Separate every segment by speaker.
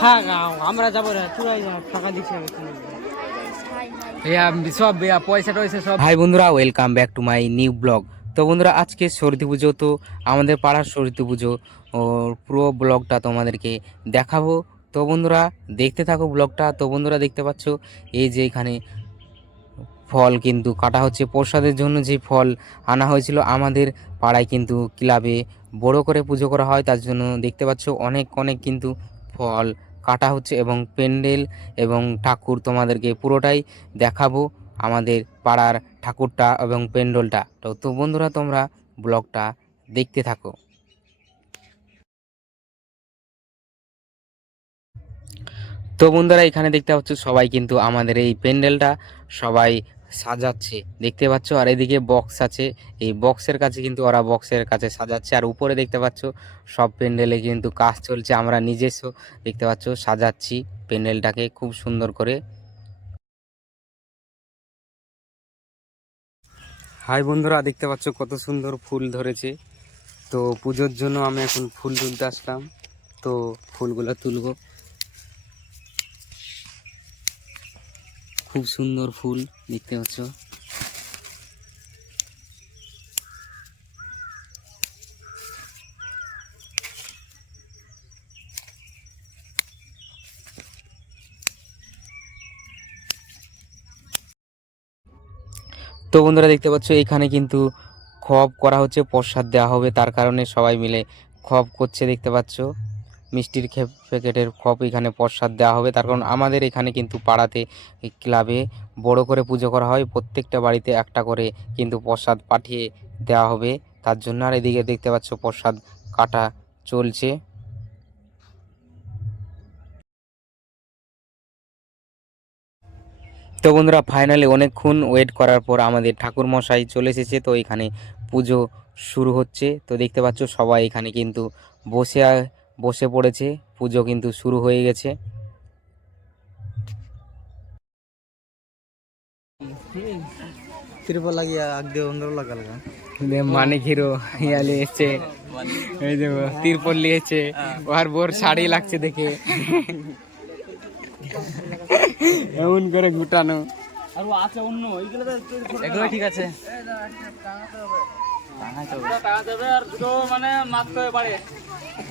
Speaker 1: হ্যাঁ আমরা যাব রে চুরাই টাকা দিচ্ছি আমি
Speaker 2: সব পয়সা টয়সা সব। ভাই বন্ধুরা welcome back to my new blog তো বন্ধুরা আজকে সরস্বতী পুজো তো আমাদের পাড়ার সরস্বতী পুজো ওর পুরো ব্লগটা তোমাদেরকে দেখাবো। তো বন্ধুরা দেখতে থাকো ব্লগটা তো বন্ধুরা দেখতে পাচ্ছ এই যে এখানে ফল কিন্তু কাটা হচ্ছে। প্রসাদের জন্য যে ফল আনা হয়েছিল আমাদের পাড়ায় কিন্তু ক্লাবে বড় করে পুজো করা হয় তার জন্য দেখতে পাচ্ছ অনেক অনেক কিন্তু ফল কাটা হচ্ছে এবং প্যান্ডেল এবং ঠাকুর তোমাদেরকে পুরোটাই দেখাবো আমাদের পাড়ার ঠাকুরটা এবং প্যান্ডেলটা। তো তো বন্ধুরা, তোমরা ব্লগটা দেখতে থাকো। তো বন্ধুরা, এখানে দেখতে পাচ্ছ সবাই কিন্তু আমাদের এই প্যান্ডেলটা। সবাই সাজাচ্ছে। দেখতে পাচ্ছ, আর এদিকে বক্স আছে। এই বক্সের কাছে কিন্তু ওরা বক্সের কাছে সাজাচ্ছে। আর উপরে দেখতে পাচ্ছ, সব প্যান্ডেলে কিন্তু কাজ চলছে। আমরা নিজস্ব, দেখতে পাচ্ছ, সাজাচ্ছি প্যান্ডেলটাকে খুব সুন্দর করে। হাই বন্ধুরা, দেখতে পাচ্ছ কত সুন্দর ফুল ধরেছে। তো পুজোর জন্য আমি এখন ফুল তুলতে আসলাম। তো ফুলগুলো তুলবো। খুব সুন্দর ফুল, দেখতে পাচ্ছ। তো বন্ধুরা, দেখতে পাচ্ছ, এখানে কিন্তু খব করা হচ্ছে, প্রসাদ দেওয়া হবে, তার কারণে সবাই মিলে খব করছে, দেখতে পাচ্ছ। মিষ্টির প্যাকেটের খপ এখানে প্রসাদ দেওয়া হবে। তার কারণ আমাদের এখানে কিন্তু পাড়াতে ক্লাবে বড় করে পুজো করা হয়। প্রত্যেকটা বাড়িতে একটা করে কিন্তু প্রসাদ পাঠিয়ে দেওয়া হবে। তার জন্য আর এদিকে দেখতে পাচ্ছ প্রসাদ কাটা চলছে। তো বন্ধুরা ফাইনালি অনেকক্ষণ ওয়েট করার পর আমাদের ঠাকুর মশাই চলে এসেছে। তো এখানে পুজো শুরু হচ্ছে। তো দেখতে পাচ্ছ সবাই এখানে কিন্তু বসে বসে পড়েছে পুজো কিন্তু শুরু হয়ে গেছে।
Speaker 1: তিরপল লাগিয়ে আগ অন্ধর লাগা লাগা
Speaker 2: মানে হিরো ইয়ালি এসছে। এই যে তিরপল নিয়েছে ওর বোর শাড়ি লাগছে দেখে। এমন করে গুটানো।
Speaker 1: আর আছে। অন্য এইগুলো
Speaker 2: এগুলো ঠিক আছে
Speaker 1: টাঙাতে হবে আর দুটো মানে মারতে হবে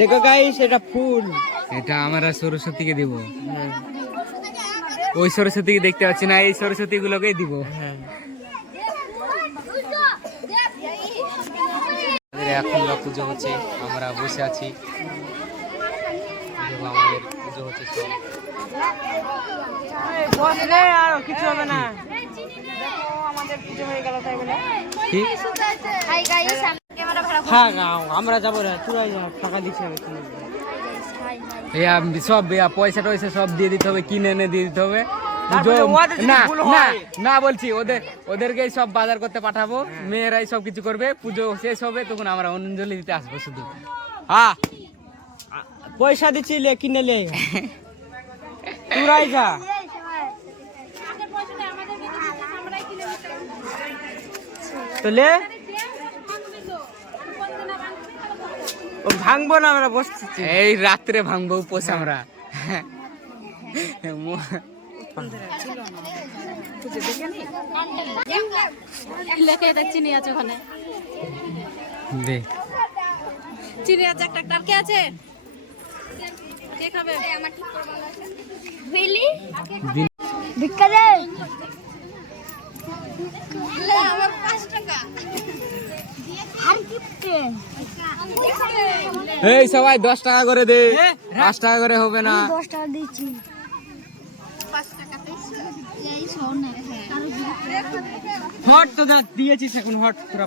Speaker 1: দেখো গাইস এটা ফুল।
Speaker 2: এটা আমরা সরস্বতীকে দিব। ওই সরস্বতীকে দেখতে পাচ্ছি না এই সরস্বতী গুলোকেই দিব এখন পুজো হচ্ছে আমরা বসে আছি। আমাদের পুজো হচ্ছে
Speaker 1: আর কিছু হবে না। আমাদের পুজো হয়ে গেল তাই বলে।
Speaker 2: কি?
Speaker 3: হাই গাইস ক্যামেরা ভাড়া
Speaker 1: হ্যাঁ আমরা যাব রে চুরাই টাকা দিচ্ছি আমি
Speaker 3: হাই হাই
Speaker 2: এই আম- সব পয়সা টয়সা সব দিয়ে দিতে হবে কিনে এনে দিয়ে দিতে হবে। না না না বলছি ওদের ওদেরকে সব বাজার করতে পাঠাবো মেয়েরাই সব কিছু করবে পুজো শেষ হবে তখন আমরা অঞ্জলি দিতে আসব শুধু। হ্যাঁ
Speaker 1: পয়সা দিচ্ছি লে কিনে লে। চুরাই যা। তো লে ও ভাঙবো না আমরা বসতেছি।
Speaker 2: এই রাত্রে ভাঙবো উপোস আমরা।
Speaker 3: চিনি আছে ওখানে চিনি আছে একটা কে আছে কে খাবে
Speaker 2: এই সবাই দশ টাকা করে দে। পাঁচ টাকা করে হবে না।
Speaker 3: দশ টাকা দিচ্ছি
Speaker 1: হট তো দা দিয়েছিস এখন হট তোরা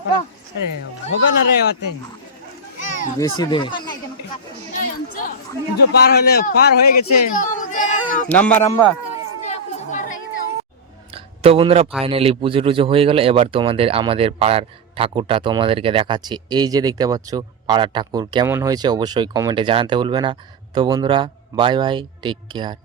Speaker 1: হবে না রে ওতে
Speaker 2: বেশি দে।
Speaker 1: পার হলে পার হয়ে গেছে।
Speaker 2: Number number. তো বন্ধুরা ফাইনালি পুজো টুজো হয়ে গেল। এবার তোমাদের, আমাদের পাড়ার ঠাকুরটা তোমাদেরকে দেখাচ্ছি। এই যে দেখতে পাচ্ছ, পাড়ার ঠাকুর কেমন হয়েছে অবশ্যই কমেন্টে জানাতে ভুলবে না। তো বন্ধুরা বাই বাই টেক কেয়ার